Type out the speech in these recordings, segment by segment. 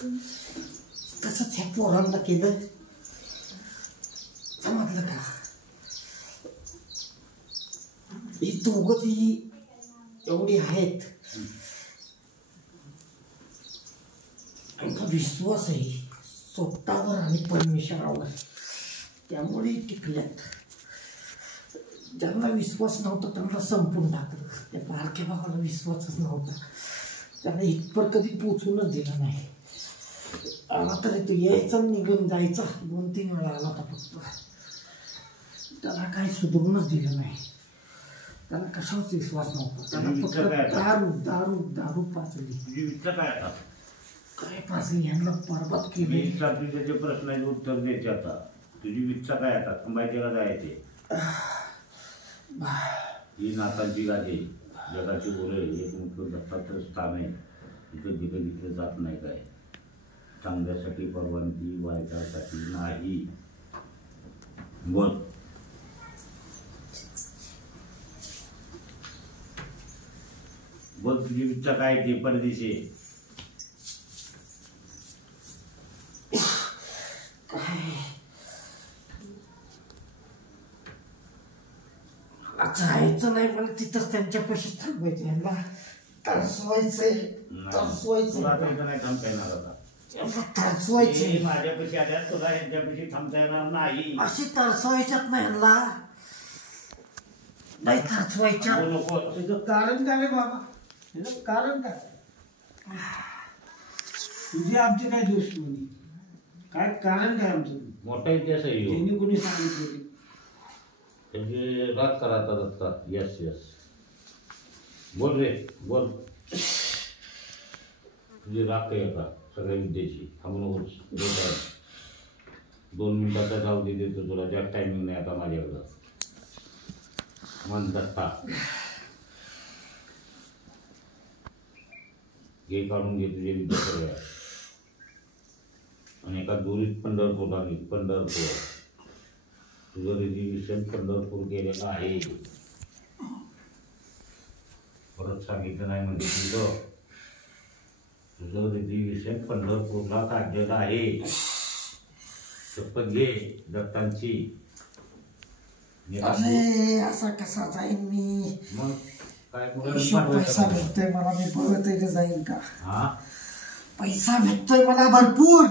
तसंच ह्या पोरांना केलं समजलं का? ही दोघं ती एवढी आहेत, आमचा विश्वास आहे स्वतःवर आणि परमेश्वरावर, त्यामुळे टिकल्यात. ज्यांना विश्वास नव्हता त्यांना संपून टाकलं. त्या बारक्या भावाला विश्वासच नव्हता, त्यांना इथपर कधी पोचूनच दिलं नाही. आला तरी तो यायचा निघून जायचा, 2-3 वेळा आला होता फक्त. त्याला काही सुधरूनच दिलं नाही. त्याला कशावरच विश्वास नव्हता. त्याला फक्त दारू दारू दारू पाजली. काय पाजली यांना बरबाद केली. त्याचे प्रश्नाचे उत्तर द्यायचे. आता तुझी इच्छा काय? आता संभाजीला जायचे. ही नातांची गाठी, जगाची बोले, एक मुख्य दत्ताचं स्थान आहे. तिथे जिथे जात नाही. काय चांगल्यासाठी परवानगी, वाईटासाठी नाही. बोल. बोल तुझी इच्छा काय ते परदेशी. जायचं नाही पण तिथंच त्यांच्यापाशी थांबायचं. यांना तरसवायचंय तरसवायचं नाही. थांबता येणार आता. तरसवायचे माझ्यापाशी आल्या, तुला यांच्यापाशी थांबता येणार नाही. अशी तरसवायच्यात नाही यांना, नाही तरसवायच्या. त्याचं कारण काय रे बाबा? त्याचं कारण काय? तुझी आमची काय दुश्मनी? काय कारण काय आमचं? मोठा इतिहास आहे. त्यांनी कोणी सांगितलं? त्याचे राग करायचा दत्ता. यस यस बोल रे बोल. तुझी राग आहे आता सगळ्या विद्येची. थांबून 2 मिनिटाचा जाऊ दे देतो तुला. जास्त टायमिंग नाही आता माझ्याकडं. मन दत्ता घे, काढून घे तुझे विद्या सगळ्या. आणि एका दोरीत पंढरपूर आली. पंढरपूर तुझं रिझर्वेशन पंढरपूर गेलेलं आहे. परत सांगितलं नाही म्हणजे तुझं रिझर्वेशन पंढरपूरला काढलेलं आहे. शपथ घे दत्तांची. अरे असा कसा जाईन मी? मग काय पैसा भेटतोय मला, मी बघत जाईन का? हा पैसा भेटतोय मला भरपूर,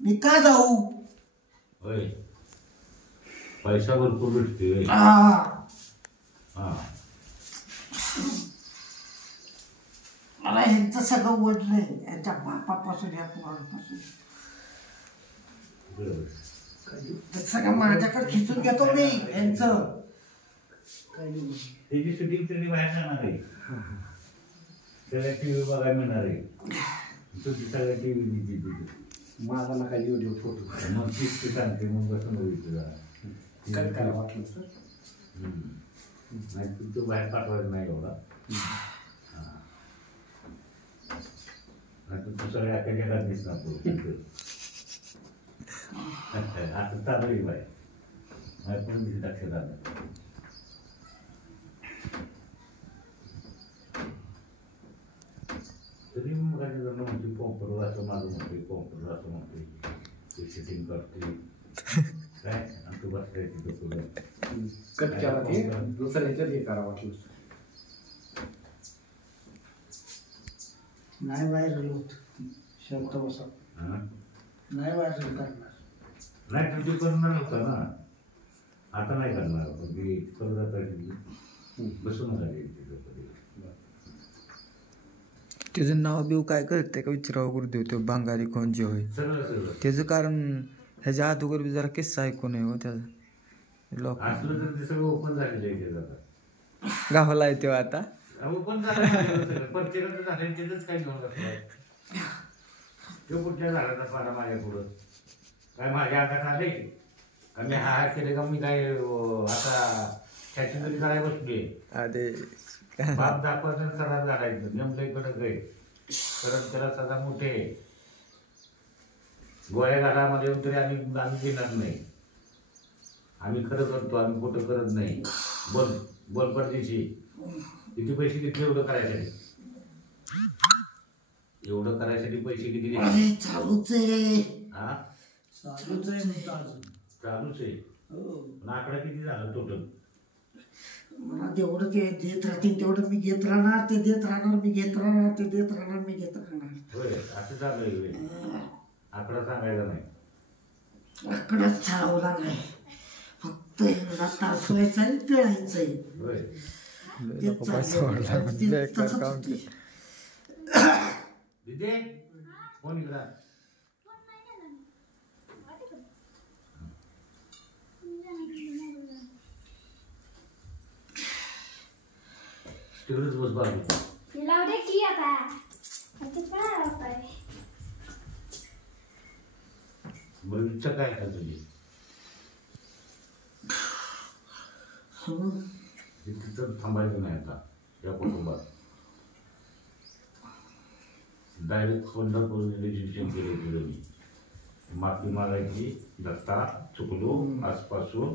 मी का जाऊ? होय पैसा भरपूर भेटतोय. मला ह्यांचं सगळं ओढलंय, यांच्या बापापासून या पोरांपासून. सगळं माझ्याकडे खिचून घेतो मी यांचं. त्याची शूटिंग तरी बाहेर जाणार आहे. सगळ्या टीव्ही बघायला मिळणार आहे. तुझी सगळ्या टीव्ही माझा नका व्हिडिओ फोटो. मग तीच ते सांगते. मग कसं होईल काय करावं वाटलं सर? नाही तू बाहेर पाठवायचं नाही एवढा. तू सगळ्या अख्या जगात दिसणार तू. आता चालू आहे बाहेर. बाहेर पण दिसत लक्षात आलं. तरी मग म्हणते कॉम्प्युटर असं माझं म्हणते. कॉम्प्युटर असं म्हणते ते शूटिंग करते काय. आणि तू बसते तिथं कट केला की दुसऱ्या ह्याच्यात हे करावं वाटलं. नाही व्हायरल होत. शांत बसा. नाही व्हायरल करणार. नाही तर ते करणार होता ना. आता नाही करणार. पण ते करत बसून झाली. त्याचं नाव बिव काय कळतंय का विचारावं गुरुदेव? तो बंगाली कोण जे होय त्याचं कारण ह्याच्या अगोदर जरा किस्सा ऐकून आहे हो त्याचा. लोक असलं तर ते सगळं ओपन झालेलं आहे. गावाला आहे तेव्हा आता ओपन झालं. प्रत्येकाचं झालं त्याच काही घेऊन तो कुठल्या झाडाचा पारा माझ्या पुढं काय माझ्या हातात आले का? मी हा केले का? मी काय आता त्याची तरी करायला बसली. अरे बाप दाखवायचं सरात घालायचं. नेमकं कडक आहे. परत त्याला सदा मोठे गोळ्या घालामध्ये येऊन तरी आम्ही देणार नाही. आम्ही खरं करतो. आम्ही खोटं करत नाही. बोल बोल परदेशी किती पैसे घेतले एवढं करायचं. एवढं करायसाठी पैसे किती घेतले? अरे चालूच आहे. हा चालूच आहे नुसतं अजून. चालूच आहे. हो. पण आकडा किती झाला टोटल? मला जेवढं ते देत राहतील तेवढं मी घेत राहणार, ते देत राहणार, मी घेत राहणार, ते देत राहणार, मी घेत राहणार. होय असं चालू आहे. आकडा सांगायचा नाही. आकडाच ठरवला नाही, फक्त एकदा तासवायचा आणि पिळायचं आहे. होय तेच चाललंय. ते तसंच होते. दिदे कोण इकडं? तिकडेच बस बाजू. बरं इच्छा काय का तुझी? तिथं थांबायचं नाही आता या कुटुंबात. डायरेक्ट पंढरपूर रजिस्ट्रेशन केले तुझं मी. माफी मागायची, दत्ता चुकलो, आजपासून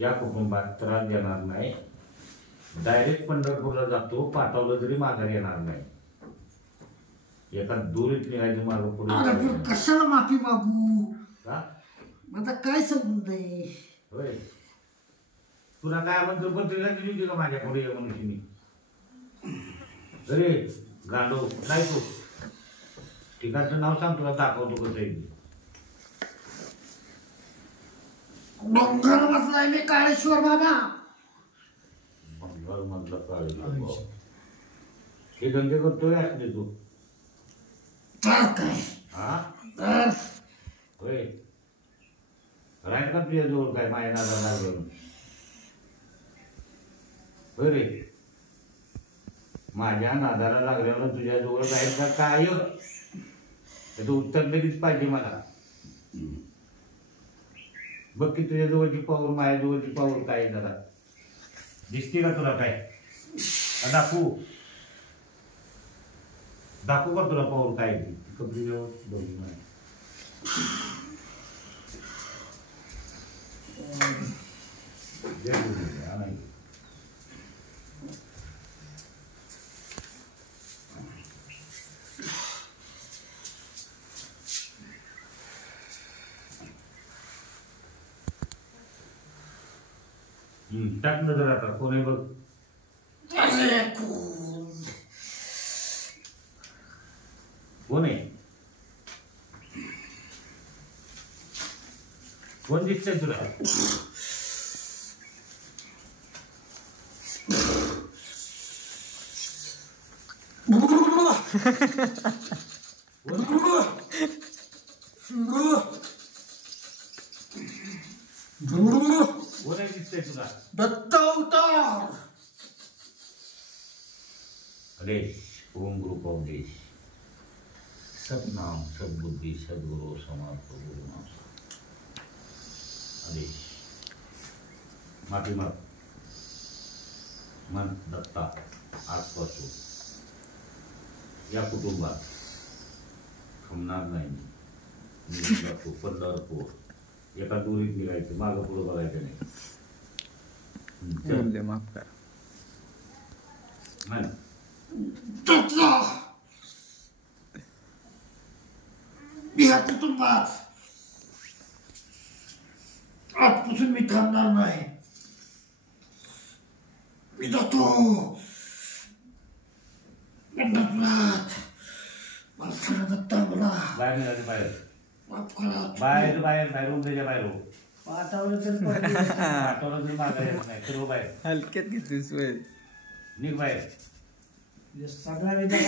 या कुटुंबात त्रास देणार नाही. डायरेक्ट पंढरपूरला जातो, पाठवलं तरी माघारी येणार नाही. एका दुरीत निघायचं मागं पुढे. कशाला माफी मागू? का माझा काय संबंध आहे? होय तुला काय म्हणतो पत्रिका दिली होती का माझ्या पुढे मनुष्यनी? अरे गांडो नाही तू ठिकाणचं नाव सांग, तुला दाखवतो कसं आहे. डोंगर मधलाय मी काळेश्वर बाबा. बंगाल मधला काळेश्वर. हे धंदे करतोय असले तू? काय हा तर होय राहील का तुझ्या जवळ काय माझ्या नादा लागून? होय रे माझ्या नादाला लागल्यावर तुझ्या जवळ राहील का काय? त्याचं उत्तर लगेच पाहिजे मला. बघ की तुझ्या जवळची पाऊर माझ्या जवळची पाऊर काय जरा दिसते का तुला? काय दाखवू दाखवू का तुला पाऊर काय? कपडे बघून नाही टाक नजर आता. कोण आहे बघ. कोण आहे? कोण दिसतंय तुला? कोण आहे दिसतंय तुला? दत्त अवतार. आदेश ओम ग्रुप ऑफ देश सतनाम सद्बुद्धी सद्गुरु समर्थ गुरुनाम. आदेश माफी माग. मन दत्ता आजपासून या कुटुंबात थांबणार नाही. मी जातो पंढरपूर. एका दुरीत निघायचं, मागं पुढं बघायचं नाही. माफ करा. या कुटुंबात आजपासून मी थांबणार नाही. मी जातो पंढरपुरात. माफ करा दत्ता मला. बाहेर निघाले. बाहेर माफ करा. बाहेर बाहेर बाहेर उमरेच्या बाहेर हो. पाठवलं तर आठवलं तरी मागा येत नाही. सर्व बाहेर हलक्यात घेतलीस वय. निघ बाहेर. सगळ्या विचार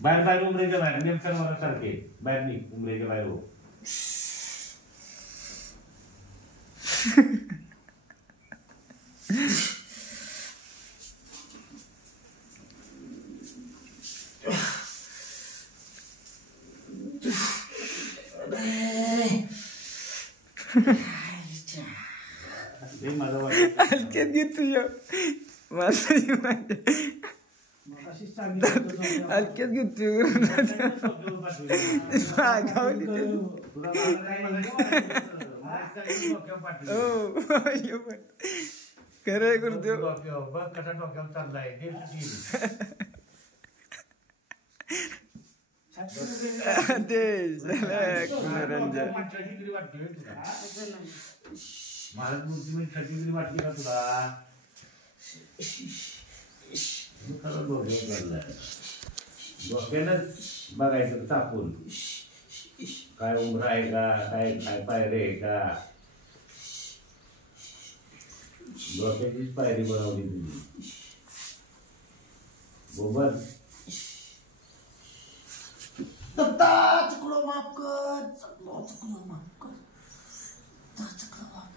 बाहेर बाहेर उमरेच्या बाहेर. नेमकं मला सारखे बाहेर निघ. उमरेच्या बाहेर हो. हलक्यात घेतो हलक्यात घेतो. खरंय गुरुदेव. डोक्यावर बघ कसा डोक्यावर चाललाय ते मनोरंजन. वाटते तुला महाराज मूर्ती छत्तीगिरी वाटली का तुला? खरं डोक्यावर चाललाय. डोक्यानंच बघायचं तापून काय उमरा आहे का, काय काय पायरे आहे का. डोक्याचीच पायरी बनवली तुम्ही बरोबर. चुकलो माफ कर, चुकलो माफ कर, चुकलो माफ